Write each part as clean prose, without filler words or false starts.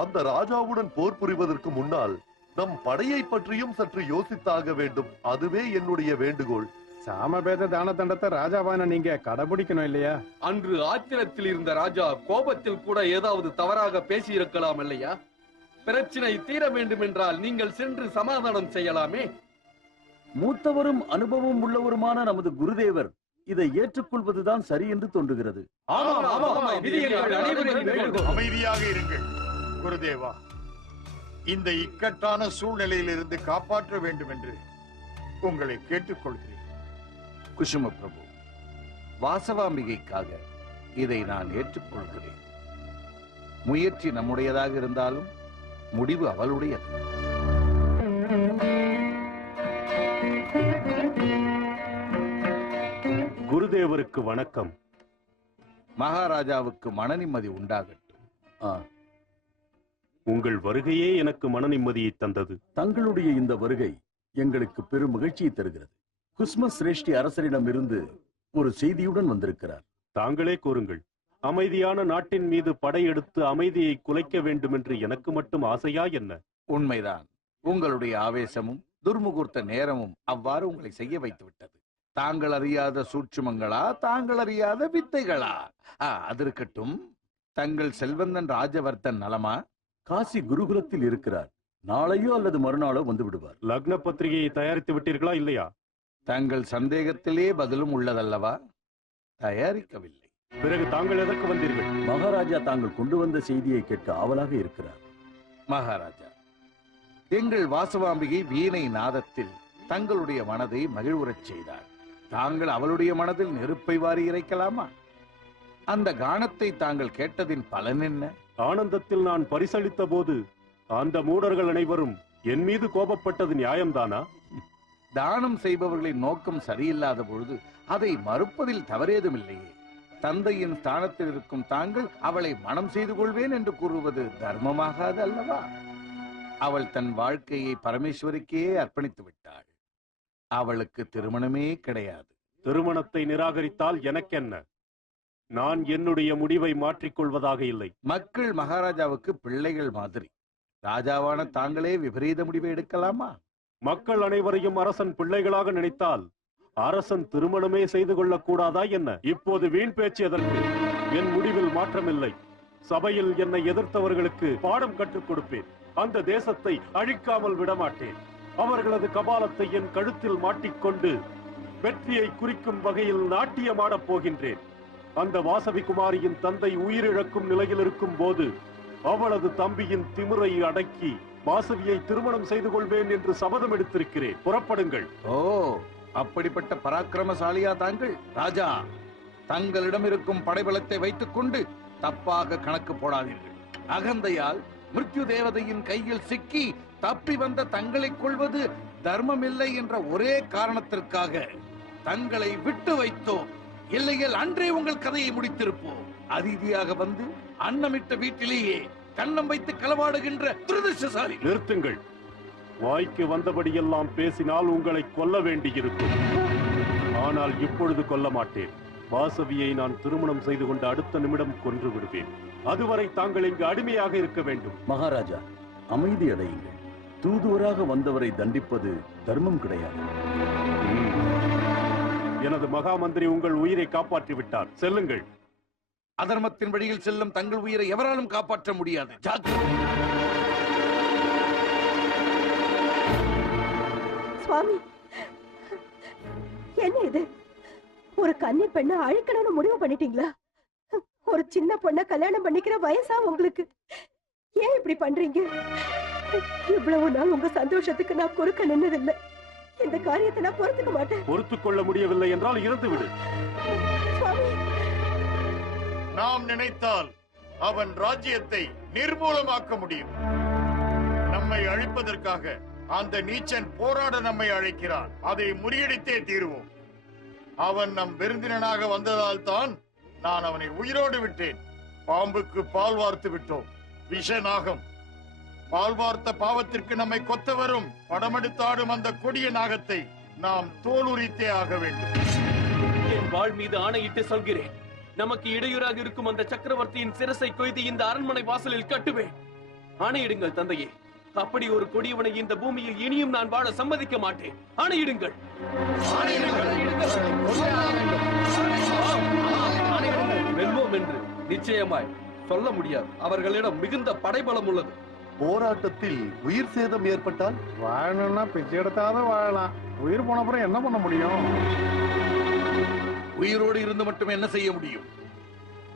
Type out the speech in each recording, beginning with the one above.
அந்த ராஜாவுடன் போர் புரிவதற்கு முன்னால் நம் படையை பற்றியும் சற்று யோசித்தாக வேண்டும். அதுவே என்னுடைய வேண்டுகோள். சாமபேத தான தண்டத்தை ராஜாவான நீங்க கடைபிடிக்கணும் இல்லையா? அன்று ஆத்திரத்தில் இருந்த ராஜா கோபத்தில் கூட ஏதாவது தவறாக பேசி இருக்கலாம் இல்லையா? பிரச்சனை தீர வேண்டும் என்றால் நீங்கள் சென்று சமாதானம் செய்யலாமே. மூத்தவரும் அனுபவம் உள்ளவருமான நமது குருதேவர் இதை ஏற்றுக்கொள்வதுதான் சரி என்று தோன்றுகிறது. அமைதியாக இருங்கள் குருதேவா. இந்த இக்கட்டான சூழ்நிலையில் இருந்து காப்பாற்ற வேண்டும் என்று உங்களை கேட்டுக்கொள்கிறேன். குசும பிரபு, வாசவாம்பிகைக்காக இதை நான் ஏற்றுக்கொள்கிறேன். முயற்சி நம்முடையதாக இருந்தாலும் முடிவு அவளுடையது. குருதேவருக்கு வணக்கம். மகாராஜாவுக்கு மன நிம்மதி உண்டாகட்டும். உங்கள் வருகையே எனக்கு மன நிம்மதியை தந்தது. தங்களுடைய இந்த வருகை எங்களுக்கு பெரும் மகிழ்ச்சியை தருகிறது. குஸ்ம சிரேஷ்டி அரசரிடம் இருந்து ஒரு செய்தியுடன் வந்திருக்கிறார். தாங்களே கூறுங்கள். அமைதியான நாட்டின் மீது படையெடுத்து அமைதியை குலைக்க வேண்டும் என்று எனக்கு மட்டும் ஆசையா என்ன? உண்மைதான். உங்களுடைய ஆவேசமும் துர்முகூர்த்த நேரமும் அவ்வாறு உங்களை செய்ய வைத்து விட்டது. தாங்கள் அறியாத சூட்சுமங்களா, தாங்கள் அறியாத வித்தைகளா? அது இருக்கட்டும். தங்கள் செல்வந்தன் ராஜவர்த்தன் நலமா? காசி குருகுலத்தில் இருக்கிறார். நாளையோ அல்லது மறுநாளோ வந்து விடுவார். லக்ன பத்திரிகையை தயாரித்து விட்டீர்களா இல்லையா? தங்கள் சந்தேகத்திலே பதிலும் உள்ளதல்லவா? தயாரிக்கவில்லை. பிறகு தாங்கள் எதற்கு வந்தீர்கள்? மகாராஜா தாங்கள் கொண்டு வந்த செய்தியை கேட்க ஆவலாக இருக்கிறார். மகாராஜா, எங்கள் வாசவாம்பிகை வீணை நாதத்தில் தங்களுடைய மனதை மகிழ்வுறச் செய்தார். தாங்கள் அவளுடைய மனதில் நெருப்பை வாரி இறைக்கலாமா? அந்த கானத்தை தாங்கள் கேட்டதின் பலன் என்ன? ஆனந்தத்தில் நான் பரிசளித்த போது அந்த மூடர்கள் அனைவரும் என் மீது கோபப்பட்டது நியாயம்தானா? தானம் செய்பவர்களின் நோக்கம் சரியில்லாத பொழுது அதை மறுப்பதில் தவறேதுமில்லையே. தந்தையின் ஸ்தானத்தில் இருக்கும் தாங்கள் அவளை மனம் செய்து கொள்வேன் என்று கூறுவது தர்மமாகாது அல்லவா? அவள் தன் வாழ்க்கையை பரமேஸ்வரிக்கே அர்ப்பணித்து விட்டாள். அவளுக்கு திருமணமே கிடையாது. திருமணத்தை நிராகரித்தால் எனக்கென்ன? நான் என்னுடைய முடிவை மாற்றிக்கொள்வதாக இல்லை. மக்கள் மகாராஜாவுக்கு பிள்ளைகள் மாதிரி. ராஜாவான தாங்களே விபரீத முடிவை எடுக்கலாமா? மக்கள் அனைவரையும் அரசன் பிள்ளைகளாக நினைத்தால் அரசன் திருமணமே செய்து கொள்ளக் கூடாதா என்ன? இப்போது வீண் பேச்சு எதற்கு? என் முடிவில் மாற்றமில்லை. சபையில் என்னை எதிர்த்தவர்களுக்கு பாடம் கற்றுக் கொடுப்பேன். அந்த தேசத்தை அழிக்காமல் விடமாட்டேன். அவர்களது கபாலத்தை என் கழுத்தில் மாட்டிக்கொண்டு வெற்றியை குறிக்கும் வகையில் நாட்டியமாடப் போகின்றேன். அந்த வாசவி குமாரியின் தந்தை உயிரிழக்கும் நிலையில் இருக்கும் போது அவளது தம்பியின் திமிரை அடக்கி வாசவியை திருமணம் செய்து கொள்வேன் என்று சபதம் எடுத்திருக்கிறேன். புறப்படுங்கள். ஓ, அப்படிப்பட்ட பராக்கிரமசாலியா தாங்கள்? ராஜா, தங்களிடம் இருக்கும் படைபலத்தை வைத்துக் கொண்டு தப்பாக கணக்கு போடாதீர்கள். அகந்தையால் மிருத்யு தேவதையின் கையில் சிக்கி தப்பி வந்த தங்களை கொள்வது தர்மமில்லை என்ற ஒரே காரணத்திற்காக தங்களை விட்டு வைத்தோம். இல்லையில் அன்றே உங்கள் கதையை முடித்திருப்போம். அதிதியாக வந்து அன்னமிட்ட வீட்டிலேயே கண்ணம் வைத்து களவாடுகின்ற துரதிர்ஷ்டசாலி. நிறுத்துங்கள். வாய்க்கு வந்தபடியெல்லாம் பேசினால் உங்களை கொல்ல வேண்டியிருக்கும். ஆனால் இப்பொழுது கொல்ல மாட்டேன். வாசவியை நான் திருமணம் செய்து கொண்ட அடுத்த நிமிடம் கொன்று விடுவேன். அதுவரை தாங்கள் இங்கு அடிமையாக இருக்க வேண்டும். மகாராஜா, அமைதி அடையுங்கள். தூதுவராக வந்தவரை தண்டிப்பது தர்மம் கிடையாது. எனது மகாமந்திரி உங்கள் உயிரை காப்பாற்றி விட்டார். செல்லுங்கள். அதர்மத்தின் வழியில் செல்லும் தங்கள் உயிரை எவராலும் காப்பாற்ற முடியாது. சுவாமி, என்ன இது? ஒரு கன்னி பெண்ணை அழிக்கணும்னு முடிவு பண்ணிட்டீங்களா? ஒரு சின்ன பொண்ணை கல்யாணம் பண்ணிக்கிற வயசா உங்களுக்கு? ஏன் இப்படி பண்றீங்க? இவ்வளவு நாள் உங்க சந்தோஷத்துக்கு நான் குறுக்க நின்னதில்லை. இந்த காரியத்தை நான் பொறுத்துக்க மாட்டேன். பொறுத்துக் கொள்ள முடியவில்லை என்றால் இறந்து விடு. நாம் நினைத்தால் அவன் ராஜ்யத்தை நிர்மூலமாக்க முடியும். நம்மை அழிப்பதற்காக அந்த நீச்சன் போராட நம்மை அழைக்கிறான். அதை முறியடித்தே தீருவோம். அவன் நம் விருந்தினனாக வந்ததால் தான் நான் அவனை உயிரோடு விட்டேன். பாம்புக்கு பால் வார்த்து விட்டோம். விஷநாகம் பால் வார்த்த பாவத்திற்கு நம்மை கொத்த வரும் படமெடுத்தாடும் அந்த கொடிய நாகத்தை நாம் தோலுரித்தே ஆக வேண்டும். என் வாழ் மீது ஆணையிட்டு சொல்கிறேன். நமக்கு இடையூறாக இருக்கும் அந்த சக்கரவர்த்தியின் சிரசை கொய்து இந்த அரண்மனை வாசலில் கட்டுவேன். ஆணையிடுங்கள் தந்தையே. அப்படி ஒரு கொடியவனை இந்த பூமியில் இனியும் நான் வாழ சம்மதிக்க மாட்டேன். ஆணையிடுங்கள். வெல்வோம் என்று நிச்சயமாய் சொல்ல முடியாது. அவர்களிடம் மிகுந்த படைபலம் உள்ளது. போராட்டத்தில் உயிர் சேதம் ஏற்பட்டால் வாழணும்னா பிச்சை எடுத்தாதான் வாழலாம். உயிர் போன அப்புறம் என்ன பண்ண முடியும்? உயிரோடு இருந்து மட்டும் என்ன செய்ய முடியும்?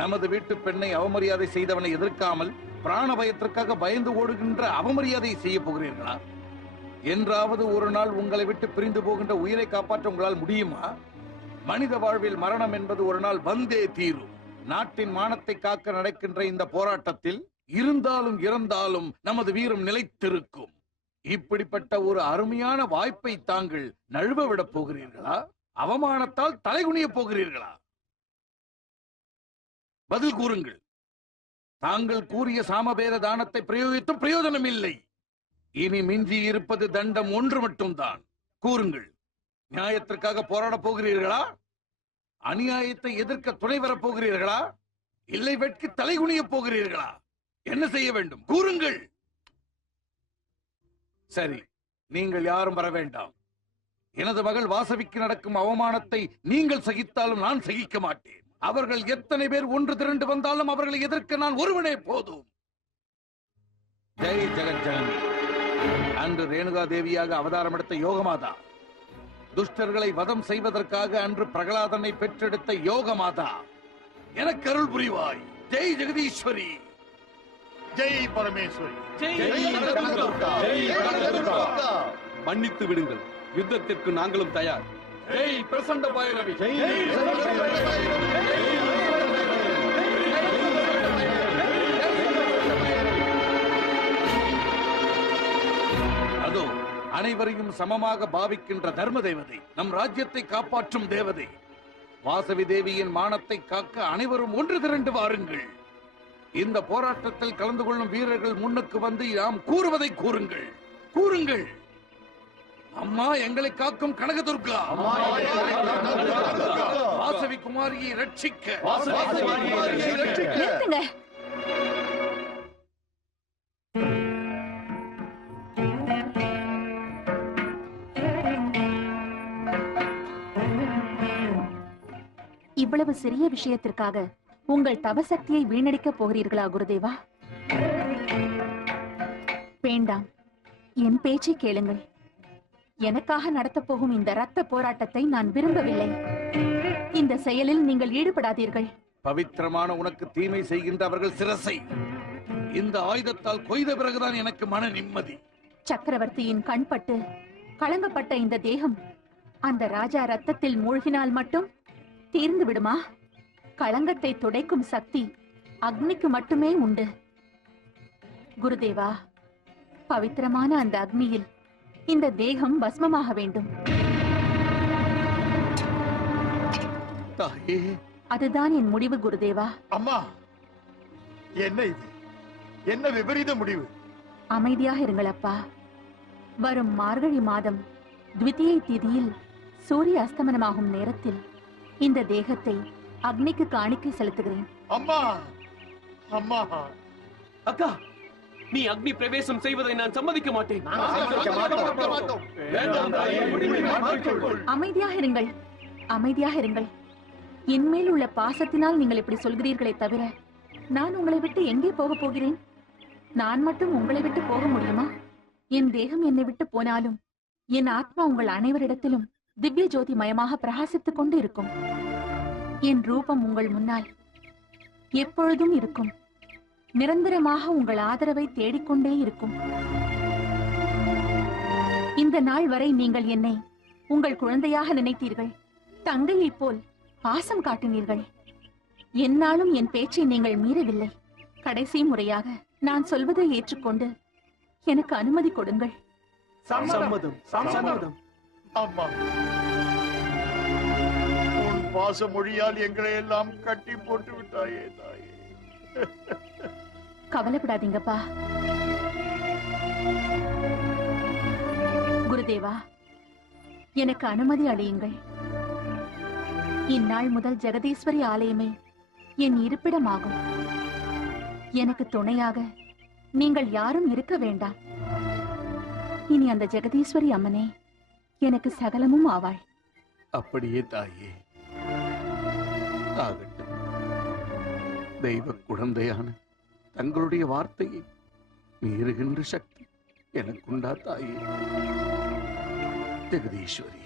நமது வீட்டு பெண்ணை அவமரியாதை செய்தவனை எதிர்க்காமல் பிராண பயத்திற்காக பயந்து ஓடுகின்ற அவமரியாதையை செய்ய போகிறீர்களா? என்றாவது ஒரு நாள் உங்களை விட்டு பிரிந்து போகின்ற உயிரை காப்பாற்ற உங்களால் முடியுமா? மனித வாழ்வில் மரணம் என்பது ஒரு நாள் வந்தே தீரும். நாட்டின் மானத்தை காக்க நடக்கின்ற இந்த போராட்டத்தில் இருந்தாலும் இறந்தாலும் நமது வீரம் நிலைத்திருக்கும். இப்படிப்பட்ட ஒரு அருமையான வாய்ப்பை தாங்கள் நழுவ விடப் போகிறீர்களா? அவமானத்தால் தலைகுனிய போகிறீர்களா? பதில் கூறுங்கள். தாங்கள் கூறிய சாமபேத தானத்தை பிரயோகித்தும் பிரயோஜனம் இல்லை. இனி மிஞ்சி இருப்பது தண்டம் ஒன்று மட்டும்தான். கூறுங்கள், நியாயத்திற்காக போராடப் போகிறீர்களா? அநியாயத்தை எதிர்க்க துணை வரப் போகிறீர்களா? இல்லை வெட்கி தலைகுனிய போகிறீர்களா? என்ன செய்ய வேண்டும்? கூறுங்கள். சரி, நீங்கள் யாரும் வர வேண்டாம். எனது மகள் வாசவிக்கு நடக்கும் அவமானத்தை நீங்கள் சகித்தாலும் நான் சகிக்க மாட்டேன். அவர்கள் எத்தனை பேர் ஒன்று திரண்டு வந்தாலும் அவர்களை எதிர்க்க நான் ஒருவனே போதும். ஜெய் ஜெகஜனனி. அன்று ரேணுகா தேவியாக அவதாரம் எடுத்த யோகமாதா, துஷ்டர்களை வதம் செய்வதற்காக அன்று பிரகலாதனை பெற்றெடுத்த யோகமாதா, எனக்கு அருள் புரிவாய். ஜெய் ஜெகதீஸ்வரி. ஜெய் பரமேஸ்வரி. மன்னித்து விடுங்கள். யுத்தத்திற்கு நாங்களும் தயார். ஜெய் பிரசண்ட பைரவி. அதோ அனைவரையும் சமமாக பாவிக்கின்ற தர்ம தேவதை, நம் ராஜ்யத்தை காப்பாற்றும் தேவதை வாசவி தேவியின் மானத்தை காக்க அனைவரும் ஒன்று திரண்டு வாருங்கள். இந்த போராட்டத்தில் கலந்து கொள்ளும் வீரர்கள் முன்னுக்கு வந்து நாம் கூறுவதை கூறுங்கள். கூறுங்கள். அம்மா எங்களை காக்கும் கனகதுர்கா, வாசவி குமாரியை ரட்சிக்க. நிறுத்துங்க. இவ்வளவு சிறிய விஷயத்திற்காக உங்கள் தவசக்தியை வீணடிக்க போகிறீர்களா குருதேவா? வேண்டாம், என் பேச்சை கேளுங்கள். எனக்காக நடத்தப் போகும் இந்த ரத்த போராட்டத்தை நான் விரும்பவில்லை. இந்த செயலில் நீங்கள் ஈடுபடாதீர்கள். பவித்திரமான உனக்கு தீமை செய்கின்ற அவர்கள் சிரசை இந்த ஆயுதத்தால் கொய்த பிறகுதான் எனக்கு மன நிம்மதி. சக்கரவர்த்தியின் கண்பட்டு கலங்கப்பட்ட இந்த தேகம் அந்த ராஜா ரத்தத்தில் மூழ்கினால் மட்டும் தீர்ந்து விடுமா? களங்கத்தை துடைக்கும் சக்தி அக்னிக்கு மட்டுமே உண்டு. குருதேவா, பவித்திரமான அந்த அக்னியில் இந்த தேகம் பஸ்மமாக வேண்டும். தாயே, அதுதான் என் முடிவு குருதேவா. அம்மா, என்ன இது? என்ன விபரீத முடிவு? அமைதியாக இருங்கள் அப்பா. வரும் மார்கழி மாதம் த்விதியை திதியில் சூரிய அஸ்தமனமாகும் நேரத்தில் இந்த தேகத்தை அக்னிக்கு காணிக்கை செலுத்துகிறேன். அம்மா, அம்மா. அக்கா, நீ அக்னி பிரவேசம் செய்வதை நான் சம்மதிக்க மாட்டேன். அமைதியாக இருங்கள், அமைதியாக இருங்கள். என்மேல் உள்ள பாசத்தினால் நீங்கள் இப்படி சொல்கிறீர்களே தவிர நான் உங்களை விட்டு எங்கே போக போகிறேன்? நான் மட்டும் உங்களை விட்டு போக முடியுமா? என் தேகம் என்னை விட்டு போனாலும் என் ஆத்மா உங்கள் அனைவரிடத்திலும் திவ்ய ஜோதி மயமாக பிரகாசித்துக் கொண்டு இருக்கும். என் ரூபம் உங்கள் முன்னால் எப்பொழுதும் இருக்கும். நிரந்தரமாக உங்கள் ஆதரவை தேடிக்கொண்டே இருக்கும். இந்த நாள் வரை நீங்கள் என்னை உங்கள் குழந்தையாக நினைத்தீர்கள். தங்கையைப் போல் பாசம் காட்டினீர்கள். என்னாலும் என் பேச்சை நீங்கள் மீறவில்லை. கடைசி முறையாக நான் சொல்வதை ஏற்றுக்கொண்டு எனக்கு அனுமதி கொடுங்கள். சம்மதம், சம்மதம். அம்மா, உன் பாச மொழியால் எங்களை எல்லாம் கட்டி போட்டு விட்டாயே தாயே. கவலைப்படாதீங்கப்பா. குருதேவா, எனக்கு அனுமதி அளியுங்கள். இந்நாள் முதல் ஜெகதீஸ்வரி ஆலயமே என் இருப்பிடமாகும். எனக்கு துணையாக நீங்கள் யாரும் இருக்க வேண்டாம். இனி அந்த ஜெகதீஸ்வரி அம்மனே எனக்கு சகலமும் ஆவாள். அப்படியே தாயே ஆகட்டும். தெய்வ குழந்தையான தங்களுடைய வார்த்தையை மீறுகின்ற சக்தி எனக்குண்டா தாயே? ஜெகதீஸ்வரி,